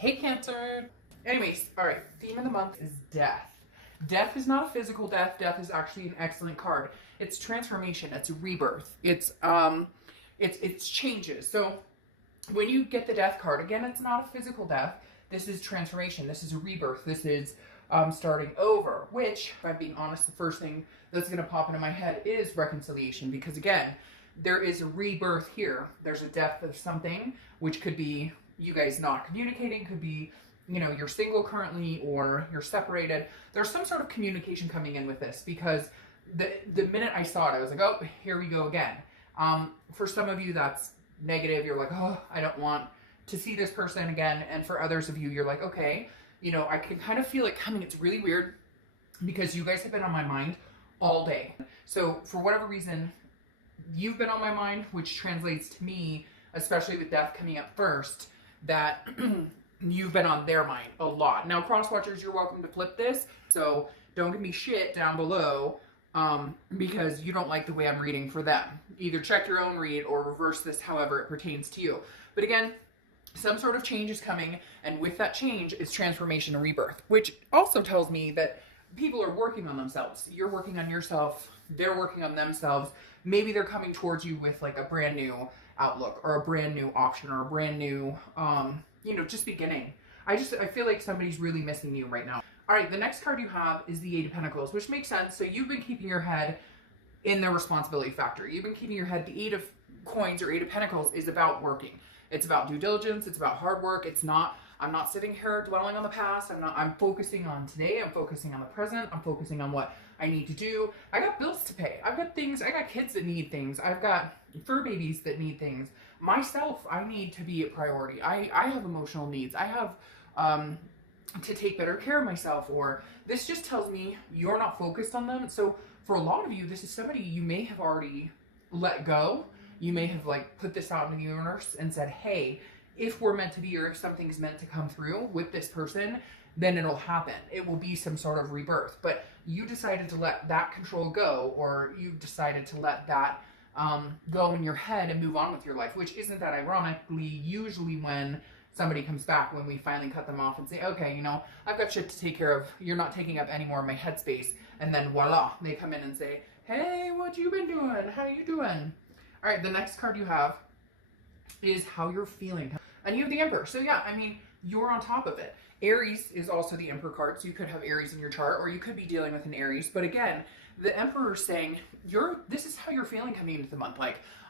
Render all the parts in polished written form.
Hey, Cancer. Anyways, all right, theme of the month is death. Death is not a physical death. Death is actually an excellent card. It's transformation. It's rebirth. It's changes. So when you get the death card, again, it's not a physical death. This is transformation. This is a rebirth. This is starting over, which, if I'm being honest, the first thing that's going to pop into my head is reconciliation, because again, there is a rebirth here. There's a death of something, which could be you guys not communicating, could be, you're single currently or you're separated. There's some sort of communication coming in with this, because the minute I saw it, I was like, oh, here we go again. For some of you, that's negative. You're like, oh, I don't want to see this person again. And for others of you, you're like, okay, I can kind of feel it coming. It's really weird because you guys have been on my mind all day. So for whatever reason, you've been on my mind, which translates to me, especially with death coming up first, that you've been on their mind a lot. Now, cross watchers, you're welcome to flip this. So don't give me shit down below because you don't like the way I'm reading for them. Either check your own read or reverse this however it pertains to you. But again, some sort of change is coming, and with that change, it's transformation and rebirth, which also tells me that people are working on themselves. You're working on yourself. They're working on themselves. Maybe they're coming towards you with like a brand new outlook or a brand new option or a brand new, just beginning. I feel like somebody's really missing you right now. All right, the next card you have is the Eight of Pentacles, which makes sense. So you've been keeping your head in the responsibility factor. You've been keeping your head. The Eight of Coins or Eight of Pentacles is about working. It's about due diligence. It's about hard work. I'm not sitting here dwelling on the past. I'm focusing on today. I'm focusing on the present. I'm focusing on what I need to do. I got bills to pay. I've got things. I got kids that need things. I've got fur babies that need things. Myself, I need to be a priority. I have emotional needs. I have to take better care of myself, or this just tells me you're not focused on them. So for a lot of you, this is somebody you may have already let go. You may have put this out in the universe and said, hey, if we're meant to be, or if something's meant to come through with this person, then it'll happen. It will be some sort of rebirth. But you decided to let that control go, or you decided to let that go in your head and move on with your life, which isn't that ironically usually when somebody comes back, when we finally cut them off and say, okay, I've got shit to take care of. You're not taking up any more of my headspace. And then voila, they come in and say, hey, what you been doing? How you doing? All right, the next card you have is how you're feeling. And you have the Emperor. So yeah, you're on top of it. Aries is also the Emperor card. So you could have Aries in your chart, or you could be dealing with an Aries. But again, the Emperor is saying, this is how you're feeling coming into the month.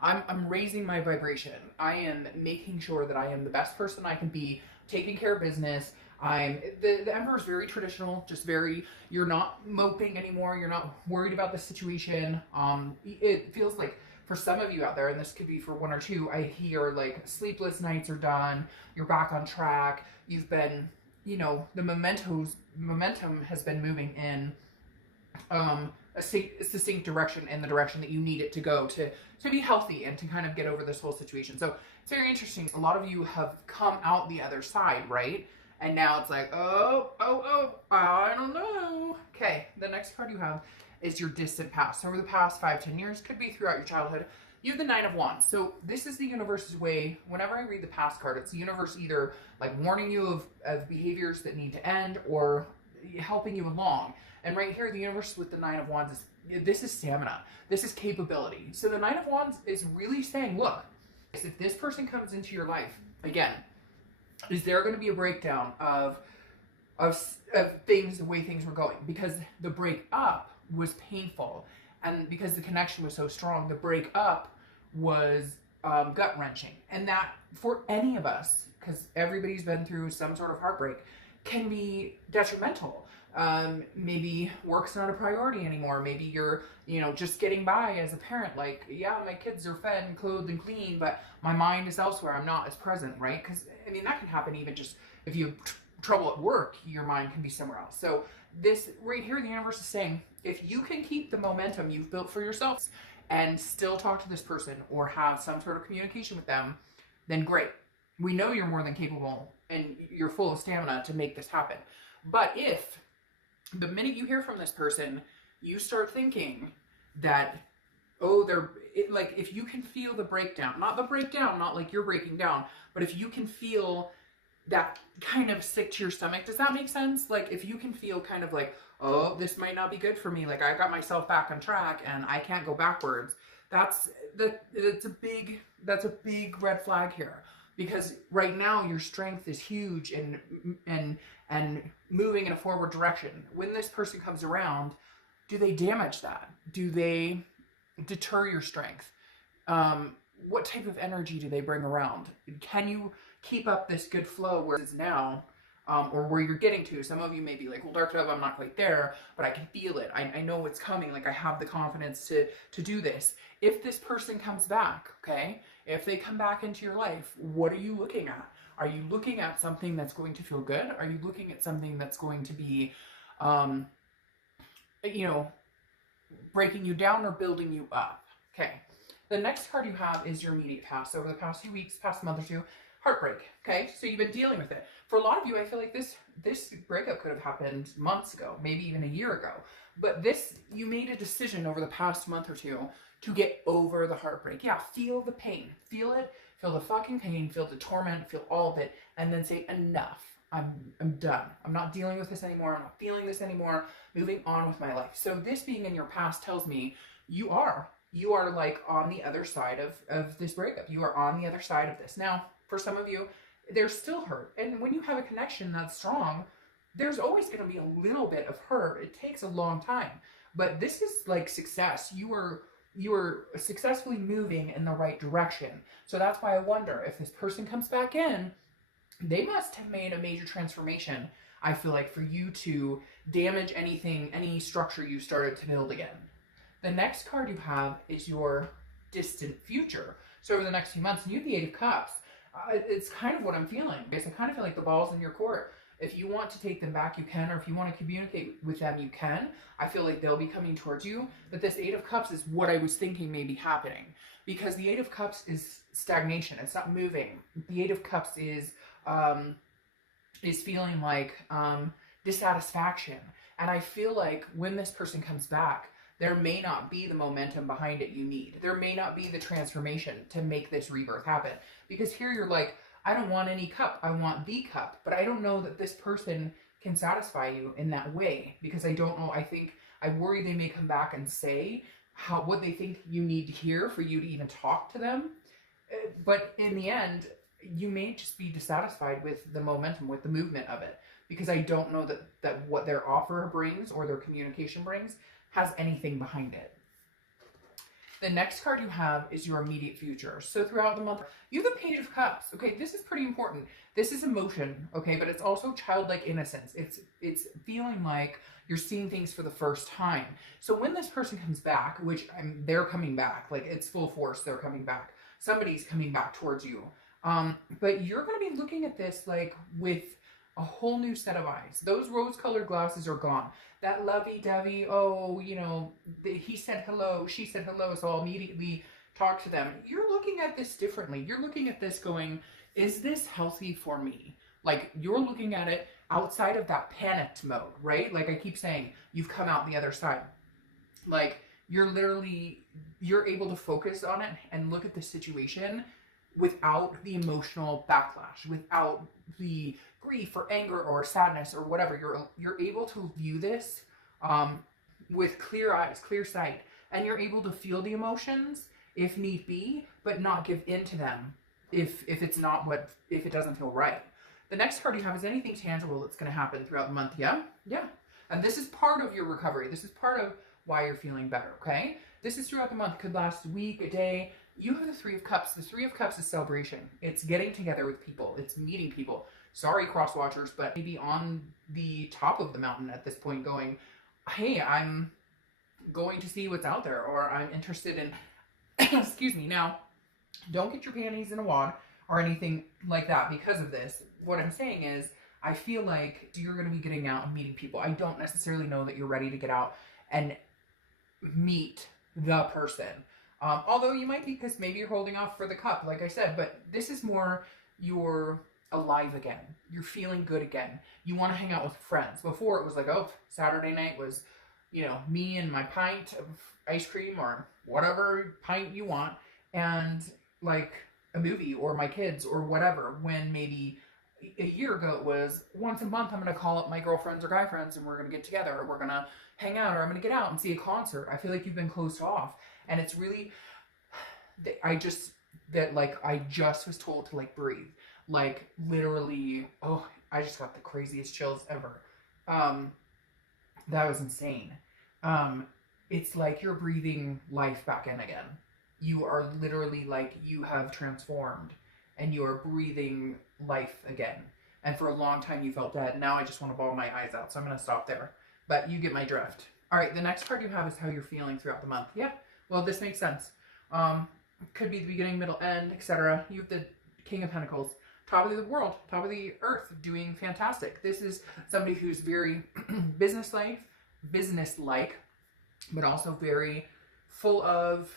I'm raising my vibration. I am making sure that I am the best person I can be, taking care of business. The Emperor is very traditional, just very, you're not moping anymore. You're not worried about the situation. It feels like, for some of you out there, and this could be for one or two, I hear sleepless nights are done. You're back on track. You've been, the momentum has been moving in a succinct direction, in the direction that you need it to go to be healthy and to kind of get over this whole situation. So it's very interesting. A lot of you have come out the other side, right? And now it's like, oh, I don't know. Okay, the next card you have is your distant past. So over the past 5-10 years, could be throughout your childhood, you have the Nine of Wands. So this is the universe's way. Whenever I read the past card, it's the universe either warning you of behaviors that need to end, or helping you along. And right here, the universe with the Nine of Wands this is stamina. This is capability. So the Nine of Wands is really saying, look, if this person comes into your life, again, is there going to be a breakdown of things, the way things were going? Because the break up was painful, and because the connection was so strong, the break up was gut wrenching. And that, for any of us, because everybody's been through some sort of heartbreak, can be detrimental. Maybe work's not a priority anymore. Maybe you're, just getting by as a parent. Yeah, my kids are fed and clothed and clean, but my mind is elsewhere. I'm not as present, right? Because, that can happen even just if you have trouble at work, your mind can be somewhere else. So this right here, the universe is saying, if you can keep the momentum you've built for yourself and still talk to this person or have some sort of communication with them, then great. We know you're more than capable and you're full of stamina to make this happen. But if the minute you hear from this person, you start thinking that, if you can feel the breakdown, not like you're breaking down, but if you can feel that kind of sick to your stomach. Does that make sense? Like if you can feel kind of like, oh, this might not be good for me. Like I got myself back on track and I can't go backwards. That's a big red flag here, because right now your strength is huge and moving in a forward direction. When this person comes around, do they damage that? Do they deter your strength? What type of energy do they bring around? Can you keep up this good flow where it is now, or where you're getting to? Some of you may be like, well, Dark Dove, I'm not quite there, but I can feel it. I know it's coming. Like I have the confidence to do this. If this person comes back, okay, if they come back into your life, what are you looking at? Are you looking at something that's going to feel good? Are you looking at something that's going to be, breaking you down or building you up? Okay. The next card you have is your immediate past. So over the past few weeks, past month or two, heartbreak. Okay. So you've been dealing with it. For a lot of you, I feel like this breakup could have happened months ago, maybe even a year ago. But you made a decision over the past month or two to get over the heartbreak. Yeah. Feel the pain. Feel it. Feel the fucking pain. Feel the torment. Feel all of it. And then say, enough. I'm done. I'm not dealing with this anymore. I'm not feeling this anymore. Moving on with my life. So this being in your past tells me you are like on the other side of this breakup. You are on the other side of this. Now, for some of you, there's still hurt. And when you have a connection that's strong, there's always going to be a little bit of hurt. It takes a long time. But this is like success. You are successfully moving in the right direction. So that's why I wonder if this person comes back in, they must have made a major transformation, I feel like, for you to damage anything, any structure you started to build again. The next card you have is your distant future. So over the next few months, you have the Eight of Cups. It's kind of what I'm feeling. Because I kind of feel like the ball's in your court. If you want to take them back, you can. Or if you want to communicate with them, you can. I feel like they'll be coming towards you. But this Eight of Cups is what I was thinking may be happening. Because the Eight of Cups is stagnation. It's not moving. The Eight of Cups is feeling like dissatisfaction. And I feel like when this person comes back, there may not be the momentum behind it you need. There may not be the transformation to make this rebirth happen. Because here you're like, I don't want any cup. I want the cup. But I don't know that this person can satisfy you in that way. Because I don't know. I worry they may come back and say what they think you need to hear for you to even talk to them. But in the end, you may just be dissatisfied with the momentum, with the movement of it. Because I don't know that what their offer brings or their communication brings has anything behind it. The next card you have is your immediate future. So throughout the month, you have the Page of Cups. Okay, this is pretty important. This is emotion, okay, but it's also childlike innocence. It's feeling like you're seeing things for the first time. So when this person comes back, which they're coming back, like it's full force, they're coming back. Somebody's coming back towards you. But you're going to be looking at this like with a whole new set of eyes. Those rose-colored glasses are gone. That lovey-dovey, he said hello, she said hello, so I'll immediately talk to them. You're looking at this differently. You're looking at this going, is this healthy for me? Like, you're looking at it outside of that panicked mode, right? Like I keep saying, you've come out the other side. Like, you're able to focus on it and look at the situation without the emotional backlash, without the grief or anger or sadness or whatever. You're able to view this with clear eyes, clear sight, and you're able to feel the emotions if need be, but not give in to them if it doesn't feel right. The next card you have is anything tangible that's going to happen throughout the month. Yeah. And this is part of your recovery. This is part of why you're feeling better. Okay. This is throughout the month. Could last a week, a day. You have the Three of Cups. The Three of Cups is celebration. It's getting together with people. It's meeting people. Sorry, cross-watchers, but maybe on the top of the mountain at this point going, hey, I'm going to see what's out there, or I'm interested in, excuse me. Now, don't get your panties in a wad or anything like that because of this. What I'm saying is, I feel like you're going to be getting out and meeting people. I don't necessarily know that you're ready to get out and meet the person. Although you might be, because maybe you're holding off for the cup, like I said, but this is more you're alive again. You're feeling good again. You want to hang out with friends. Before it was like, oh, Saturday night was, me and my pint of ice cream or whatever pint you want, and like a movie or my kids or whatever, when maybe A year ago it was once a month I'm going to call up my girlfriends or guy friends and we're going to get together, or we're going to hang out, or I'm going to get out and see a concert. I feel like you've been closed off, and it's really, I just was told to like breathe, like literally. Oh, I just got the craziest chills ever. That was insane. It's like you're breathing life back in again. You are literally like, you have transformed and you are breathing life again. And for a long time you felt dead. Now I just want to bawl my eyes out, so I'm going to stop there. But you get my drift. All right, the next card you have is how you're feeling throughout the month. Yeah, well, this makes sense. Could be the beginning, middle, end, etc. You have the King of Pentacles. Top of the world, top of the earth, doing fantastic. This is somebody who's very business-like, but also very full of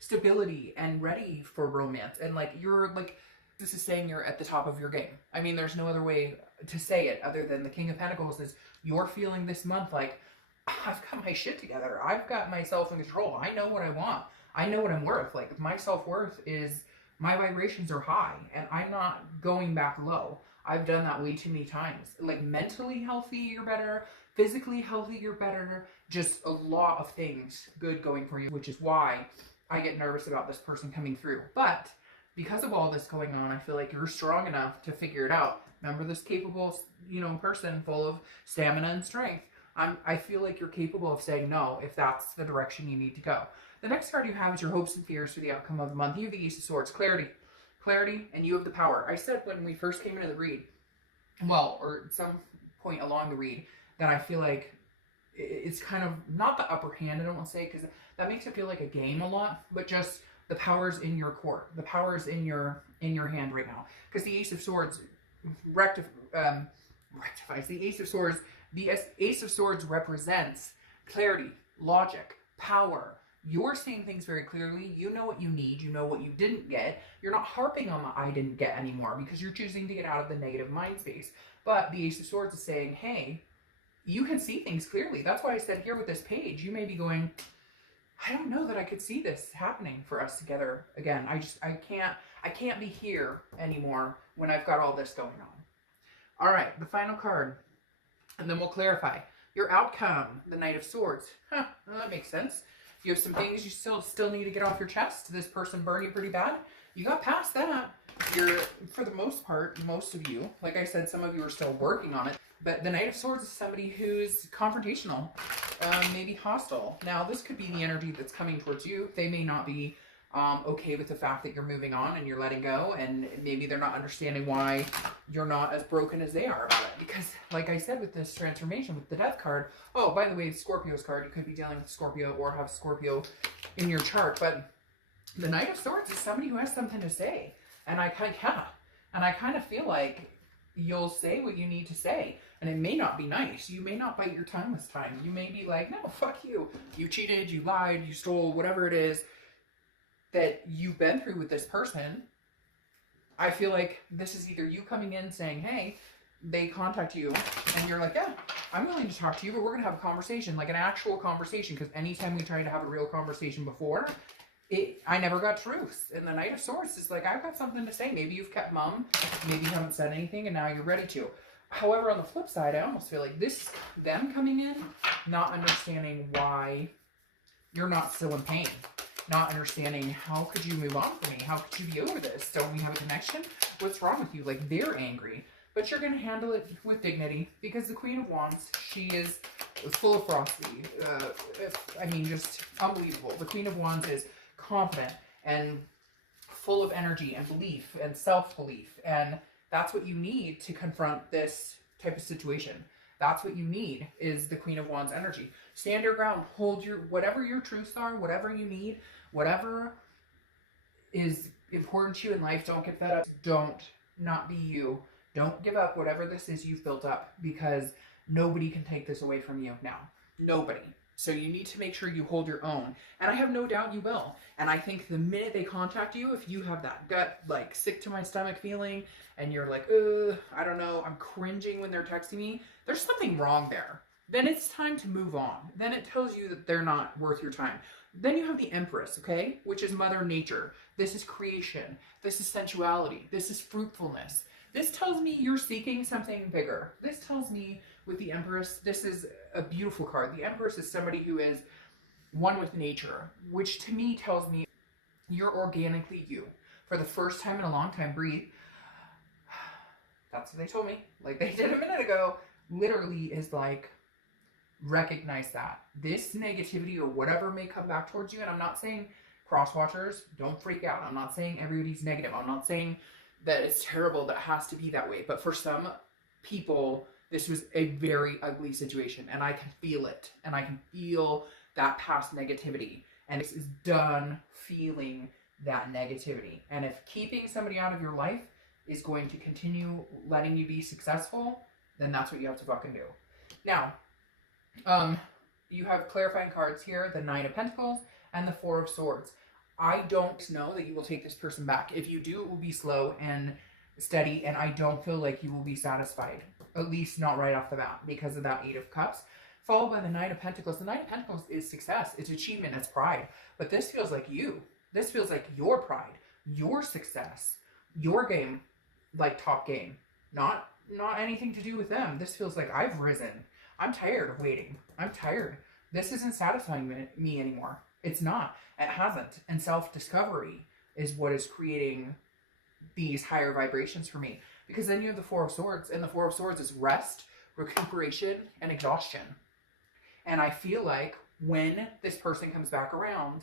stability and ready for romance. And like, you're like, this is saying you're at the top of your game. I mean, there's no other way to say it other than the King of Pentacles is you're feeling this month like, I've got my shit together. I've got myself in control. I know what I want. I know what I'm worth. Like, my self-worth is, my vibrations are high and I'm not going back low. I've done that way too many times. Like, mentally healthy, you're better. Physically healthy, you're better. Just a lot of things good going for you, which is why I get nervous about this person coming through. But because of all this going on, I feel like you're strong enough to figure it out. Remember, this capable, person full of stamina and strength. I feel like you're capable of saying no if that's the direction you need to go. The next card you have is your hopes and fears for the outcome of the month. You have the Ace of Swords, clarity, and you have the power. I said when we first came into the read, well, or at some point along the read, that I feel like it's kind of not the upper hand, I don't want to say, because that makes it feel like a game a lot, but just the power's in your court. The power's in your hand right now. Because the Ace of Swords rectifies. The Ace of Swords, Ace of Swords represents clarity, logic, power. You're seeing things very clearly. You know what you need. You know what you didn't get. You're not harping on the I didn't get anymore because you're choosing to get out of the negative mind space. But the Ace of Swords is saying, hey, you can see things clearly. That's why I said here with this page, you may be going, I don't know that I could see this happening for us together again. I can't be here anymore when I've got all this going on. All right, the final card, and then we'll clarify. Your outcome, the Knight of Swords. Well, that makes sense. You have some things you still need to get off your chest. This person burned you pretty bad. You got past that. You're, for the most part, most of you, like I said, some of you are still working on it. But the Knight of Swords is somebody who's confrontational, maybe hostile. Now, this could be the energy that's coming towards you. They may not be okay with the fact that you're moving on and you're letting go, and maybe they're not understanding why you're not as broken as they are about it. Because, like I said, with this transformation, with the Death card, oh, by the way, Scorpio's card, you could be dealing with Scorpio or have Scorpio in your chart, but the Knight of Swords is somebody who has something to say. And I kind of feel like you'll say what you need to say. And it may not be nice. You may not bite your tongue this time. You may be like, no, fuck you. You cheated, you lied, you stole, whatever it is that you've been through with this person. I feel like this is either you coming in saying, hey, they contact you and you're like, yeah, I'm willing to talk to you, but we're going to have a conversation, like an actual conversation. Because anytime we tried to have a real conversation before, I never got truth. And the Knight of Swords is like, I've got something to say. Maybe you've kept mum. Maybe you haven't said anything and now you're ready to. However, on the flip side, I almost feel like this, them coming in, not understanding why you're not still in pain. Not understanding, how could you move on from me? How could you be over this? Don't we have a connection? What's wrong with you? Like, they're angry. But you're going to handle it with dignity because the Queen of Wands, she is full of ferocity. Just unbelievable. The Queen of Wands is confident and full of energy and belief and self-belief. And that's what you need to confront this type of situation. That's what you need, is the Queen of Wands energy. Stand your ground. Hold your, whatever your truths are, whatever you need, whatever is important to you in life. Don't get fed up. Don't not be you. Don't give up whatever this is you've built up, because nobody can take this away from you now. Nobody. So you need to make sure you hold your own. And I have no doubt you will. And I think the minute they contact you, if you have that gut, like, sick to my stomach feeling, and you're like, I don't know, I'm cringing when they're texting me, there's something wrong there. Then it's time to move on. Then it tells you that they're not worth your time. Then you have the Empress, okay? Which is Mother Nature. This is creation. This is sensuality. This is fruitfulness. This tells me you're seeking something bigger. This tells me with the Empress, this is a beautiful card. The Empress is somebody who is one with nature, which to me tells me you're organically you. For the first time in a long time, breathe. That's what they told me. Like they did a minute ago, literally is like, recognize that. This negativity or whatever may come back towards you, and I'm not saying cross-watchers, don't freak out. I'm not saying everybody's negative. I'm not saying that it's terrible, that it has to be that way. But for some people, this was a very ugly situation, and I can feel it. And I can feel that past negativity. And this is done feeling that negativity. And if keeping somebody out of your life is going to continue letting you be successful, then that's what you have to fucking do. Now, you have clarifying cards here, the Nine of Pentacles and the Four of Swords. I don't know that you will take this person back. If you do, it will be slow and steady, and I don't feel like you will be satisfied, at least not right off the bat, because of that Eight of Cups, followed by the Nine of Pentacles. The Nine of Pentacles is success, it's achievement, it's pride, but this feels like you. This feels like your pride, your success, your game, like top game, not anything to do with them. This feels like I've risen. I'm tired of waiting. I'm tired. This isn't satisfying me anymore. It's not. It hasn't. And self-discovery is what is creating these higher vibrations for me. Because then you have the Four of Swords, and the Four of Swords is rest, recuperation, and exhaustion. And I feel like when this person comes back around,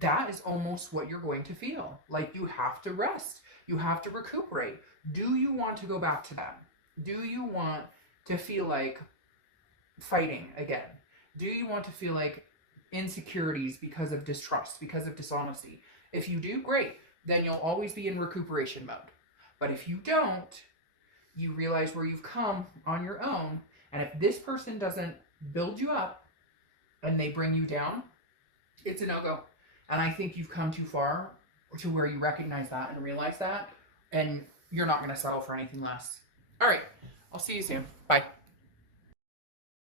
that is almost what you're going to feel. Like you have to rest. You have to recuperate. Do you want to go back to them? Do you want to feel like fighting again? Do you want to feel like insecurities because of distrust, because of dishonesty? If you do, great. Then you'll always be in recuperation mode. But if you don't, you realize where you've come on your own. And if this person doesn't build you up and they bring you down, it's a no-go. And I think you've come too far to where you recognize that and realize that, and you're not going to settle for anything less. All right. I'll see you soon. Bye.